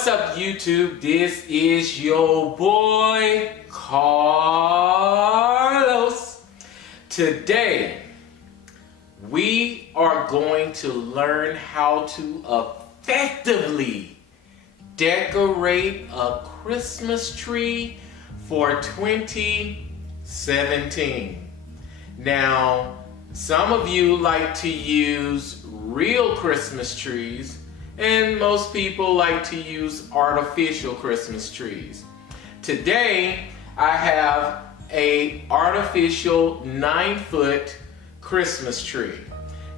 What's up, YouTube? This is your boy Carlos. Today we are going to learn how to effectively decorate a Christmas tree for 2017. Now, some of you like to use real Christmas trees, and most people like to use artificial Christmas trees. Today, I have an artificial 9-foot Christmas tree.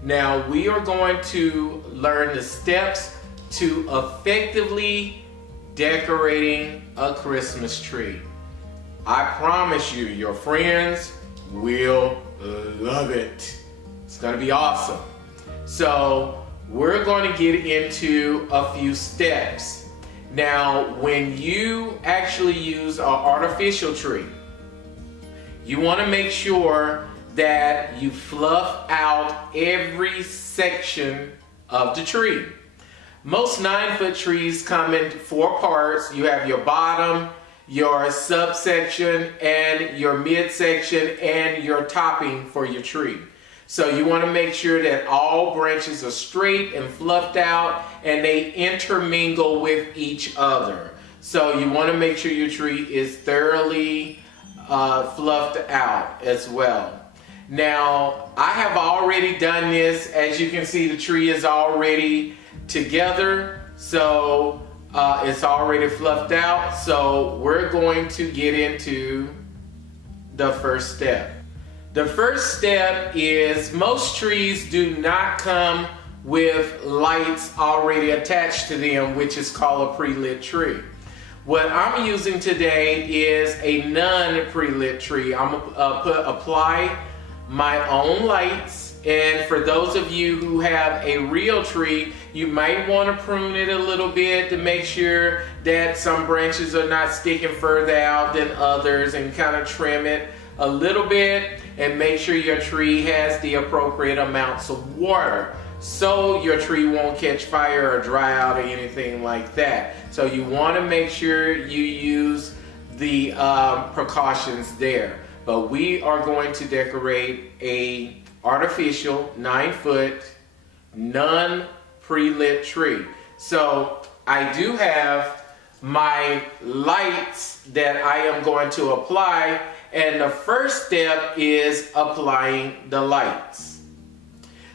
Now, we are going to learn the steps to effectively decorating a Christmas tree. I promise you, your friends will love it. It's going to be awesome. So, we're going to get into a few steps. Now, when you actually use an artificial tree, you want to make sure that you fluff out every section of the tree. Most 9-foot trees come in 4 parts. You have your bottom, your subsection, and your midsection, and your topping for your tree. So you want to make sure that all branches are straight and fluffed out and they intermingle with each other. So you want to make sure your tree is thoroughly fluffed out as well. Now, I have already done this. As you can see, the tree is already together. So it's already fluffed out. So we're going to get into the first step. The first step is most trees do not come with lights already attached to them, which is called a pre-lit tree. What I'm using today is a non-pre-lit tree. I'm gonna apply my own lights, and for those of you who have a real tree, you might want to prune it a little bit to make sure that some branches are not sticking further out than others, and kind of trim it a little bit and make sure your tree has the appropriate amounts of water so your tree won't catch fire or dry out or anything like that. So you want to make sure you use the precautions there. But we are going to decorate a artificial 9-foot non-pre-lit tree. So I do have my lights that I am going to apply. And the first step is applying the lights.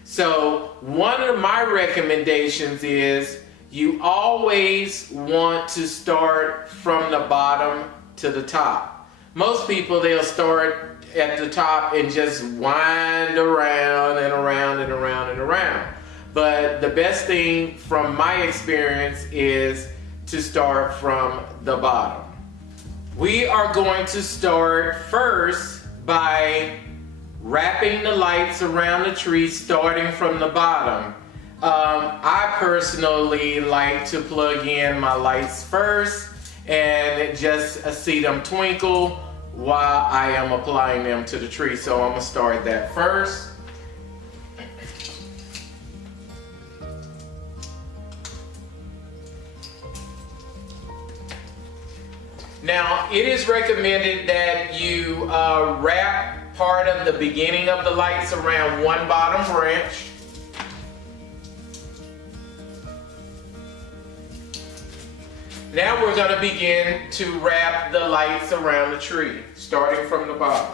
So one of my recommendations is you always want to start from the bottom to the top. Most people, they'll start at the top and just wind around and around and around and around. But the best thing from my experience is to start from the bottom. We are going to start first by wrapping the lights around the tree starting from the bottom. I personally like to plug in my lights first and just see them twinkle while I am applying them to the tree. So I'm going to start that first. Now, it is recommended that you wrap part of the beginning of the lights around one bottom branch. Now we're going to begin to wrap the lights around the tree, starting from the bottom.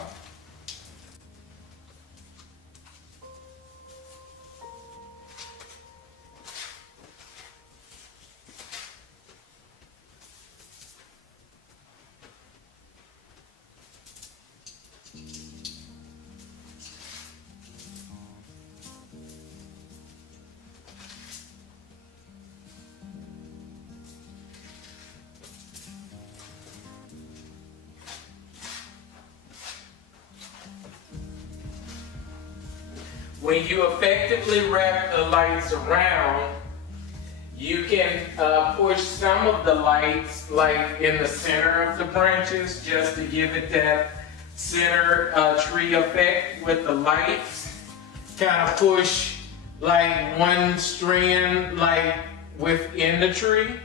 When you effectively wrap the lights around, you can push some of the lights like in the center of the branches just to give it that center tree effect with the lights. Kind of push like one strand like within the tree.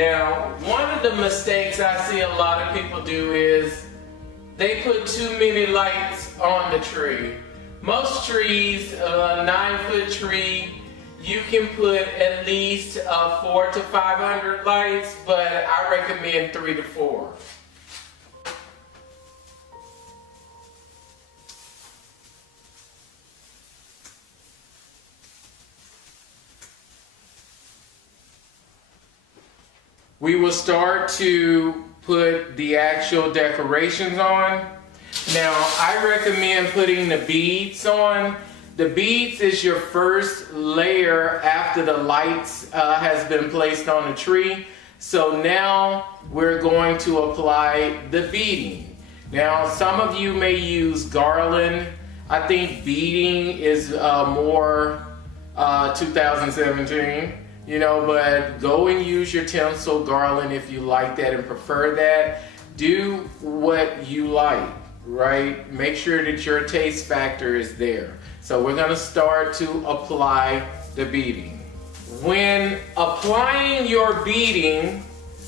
Now, one of the mistakes I see a lot of people do is they put too many lights on the tree. Most trees, a 9-foot tree, you can put at least 400 to 500 lights, but I recommend 3 to 4. We will start to put the actual decorations on. Now, I recommend putting the beads on. The beads is your first layer after the lights has been placed on the tree. So now we're going to apply the beading. Now, some of you may use garland. I think beading is more 2017. You know, but go and use your tinsel garland if you like that and prefer that. Do what you like, right? Make sure that your taste factor is there. So we're gonna start to apply the beading. When applying your beading,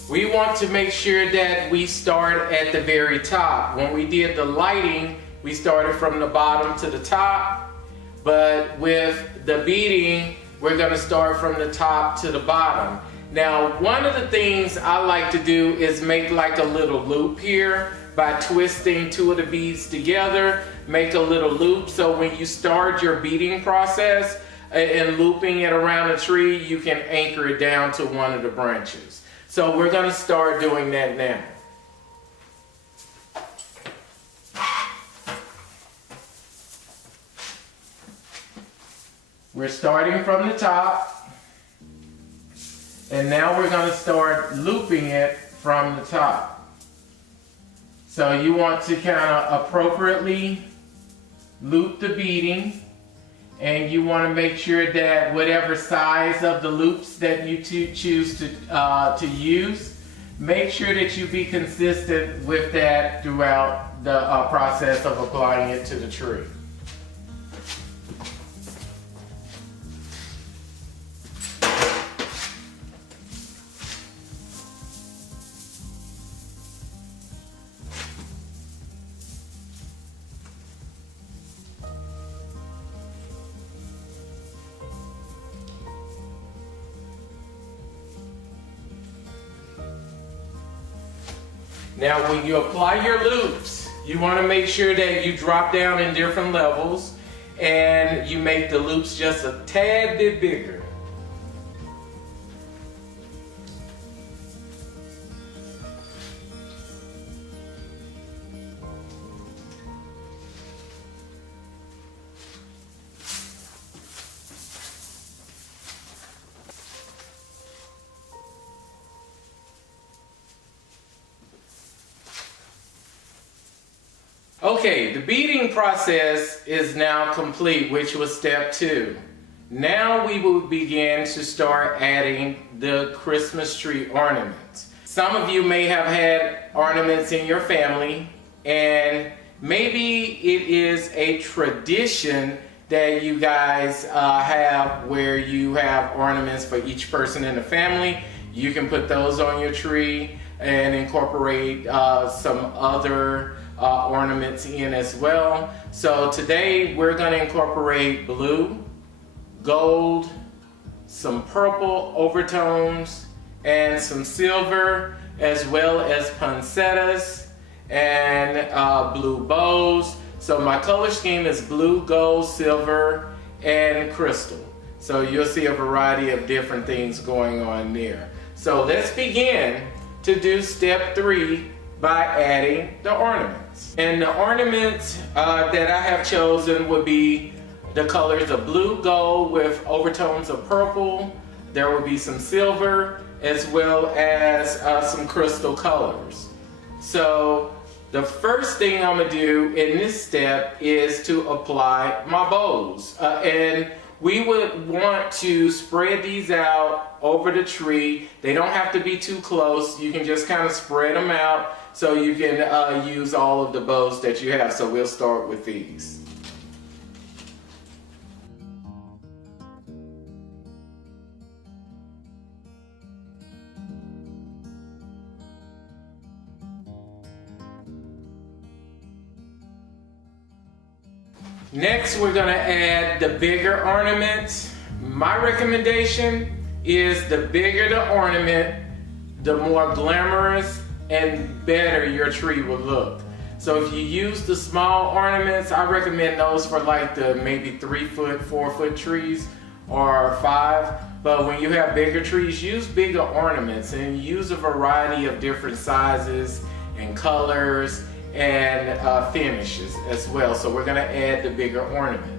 we want to make sure that we start at the very top. When we did the lighting, we started from the bottom to the top, but with the beading, we're gonna start from the top to the bottom. Now, one of the things I like to do is make like a little loop here by twisting 2 of the beads together, make a little loop, so when you start your beading process and looping it around a tree, you can anchor it down to one of the branches. So we're gonna start doing that now. We're starting from the top, and now we're going to start looping it from the top. So you want to kind of appropriately loop the beading, and you want to make sure that whatever size of the loops that you choose to use, make sure that you be consistent with that throughout the process of applying it to the tree. Now, when you apply your loops, you want to make sure that you drop down in different levels and you make the loops just a tad bit bigger. Okay, the beading process is now complete, which was step 2. Now we will begin to start adding the Christmas tree ornaments. Some of you may have had ornaments in your family, and maybe it is a tradition that you guys have where you have ornaments for each person in the family. You can put those on your tree and incorporate some other ornaments in as well. So today we're going to incorporate blue, gold, some purple overtones, and some silver, as well as poinsettias and blue bows. So my color scheme is blue, gold, silver, and crystal. So you'll see a variety of different things going on there. So let's begin to do step 3 by adding the ornaments. And the ornaments that I have chosen would be the colors of blue, gold with overtones of purple. There will be some silver as well as some crystal colors. So the first thing I'm gonna do in this step is to apply my bows. And we would want to spread these out over the tree. They don't have to be too close. You can just kind of spread them out so you can use all of the bows that you have. So we'll start with these. Next, we're gonna add the bigger ornaments. My recommendation is the bigger the ornament, the more glamorous and better your tree will look. So if you use the small ornaments, I recommend those for like the maybe 3 foot, 4 foot trees or 5. But when you have bigger trees, use bigger ornaments and use a variety of different sizes and colors and finishes as well. So we're gonna add the bigger ornaments.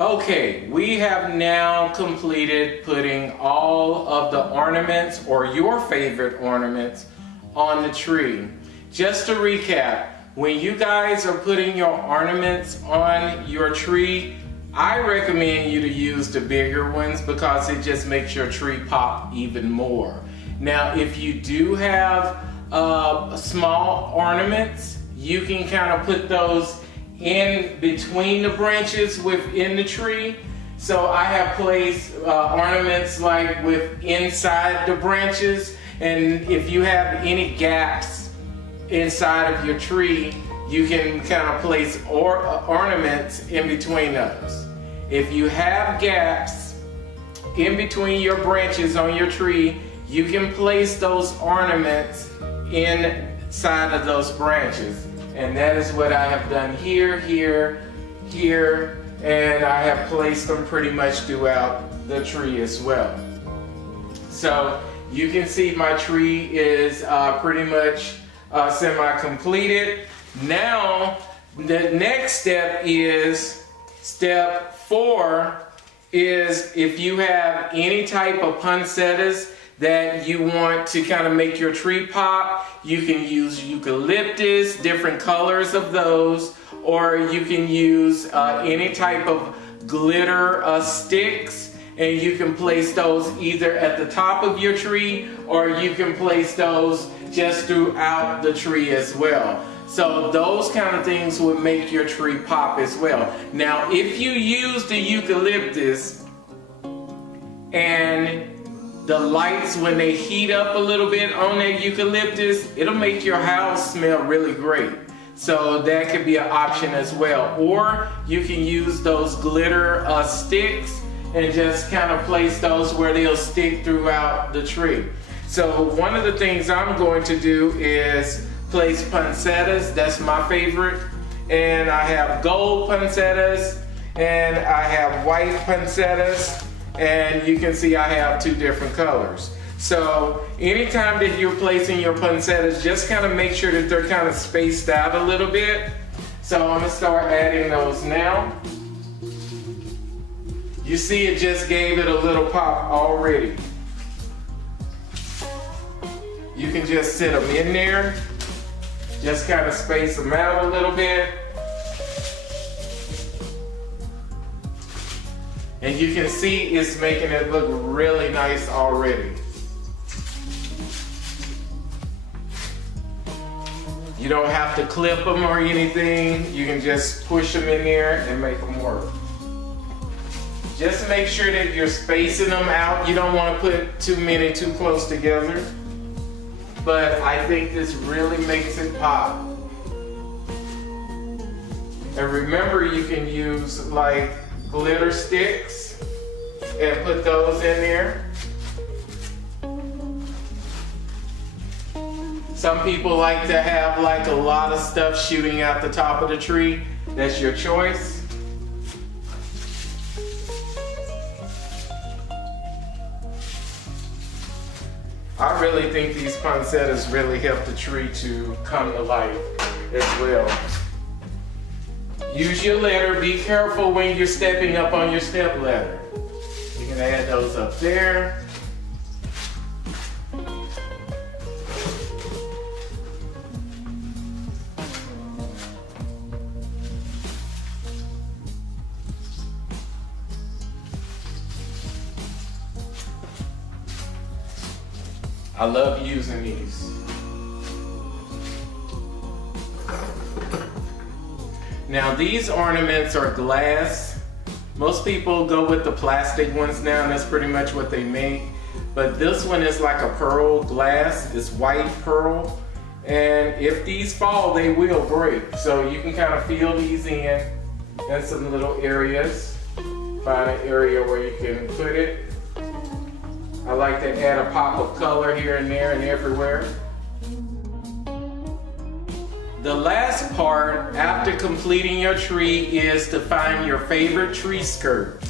Okay, we have now completed putting all of the ornaments or your favorite ornaments on the tree. Just to recap, when you guys are putting your ornaments on your tree, I recommend you to use the bigger ones because it just makes your tree pop even more. Now, if you do have small ornaments, you can kind of put those in between the branches within the tree. So I have placed ornaments like with inside the branches, and if you have any gaps inside of your tree, you can kind of place ornaments in between those. If you have gaps in between your branches on your tree, you can place those ornaments inside of those branches. And that is what I have done here, here, here, and I have placed them pretty much throughout the tree as well. So you can see my tree is pretty much semi-completed. Now, the next step is, step 4 is if you have any type of poinsettias that you want to kind of make your tree pop, you can use eucalyptus, different colors of those, or you can use any type of glitter sticks, and you can place those either at the top of your tree or you can place those just throughout the tree as well. So those kind of things would make your tree pop as well. Now, if you use the eucalyptus and the lights, when they heat up a little bit on that eucalyptus, it'll make your house smell really great. So that could be an option as well. Or you can use those glitter sticks and just kind of place those where they'll stick throughout the tree. So one of the things I'm going to do is place poinsettias. That's my favorite. And I have gold poinsettias and I have white poinsettias. And you can see I have 2 different colors. So anytime that you're placing your poinsettias, just kind of make sure that they're kind of spaced out a little bit. So I'm gonna start adding those now. You see it just gave it a little pop already. You can just sit them in there, just kind of space them out a little bit. And you can see it's making it look really nice already. You don't have to clip them or anything. You can just push them in there and make them work. Just make sure that you're spacing them out. You don't want to put too many too close together. But I think this really makes it pop. And remember, you can use like glitter sticks and put those in there. Some people like to have like a lot of stuff shooting out the top of the tree. That's your choice. I really think these poinsettias really help the tree to come to life as well. Use your ladder. Be careful when you're stepping up on your step ladder. You can add those up there. I love using these. Now these ornaments are glass. Most people go with the plastic ones now, and that's pretty much what they make. But this one is like a pearl glass. It's white pearl. And if these fall, they will break. So you can kind of feel these in some little areas. Find an area where you can put it. I like to add a pop of color here and there and everywhere. The last part after completing your tree is to find your favorite tree skirt.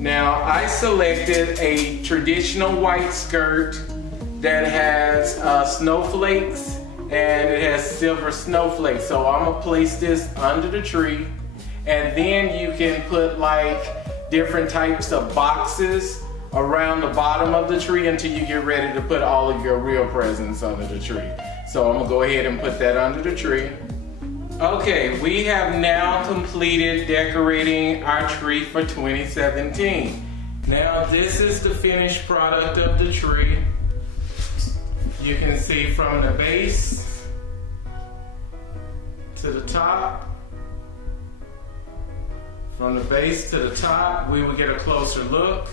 Now I selected a traditional white skirt that has snowflakes, and it has silver snowflakes. So I'm gonna place this under the tree, and then you can put like different types of boxes around the bottom of the tree until you get ready to put all of your real presents under the tree. So I'm gonna go ahead and put that under the tree. Okay, we have now completed decorating our tree for 2017. Now this is the finished product of the tree. You can see from the base to the top. From the base to the top, we will get a closer look.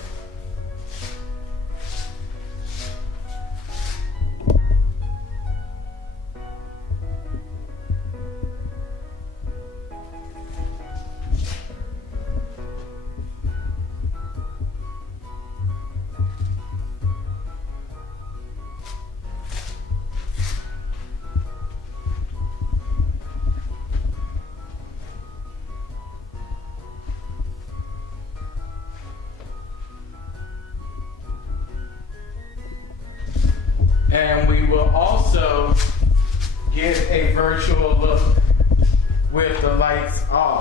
And we will also get a virtual look with the lights off.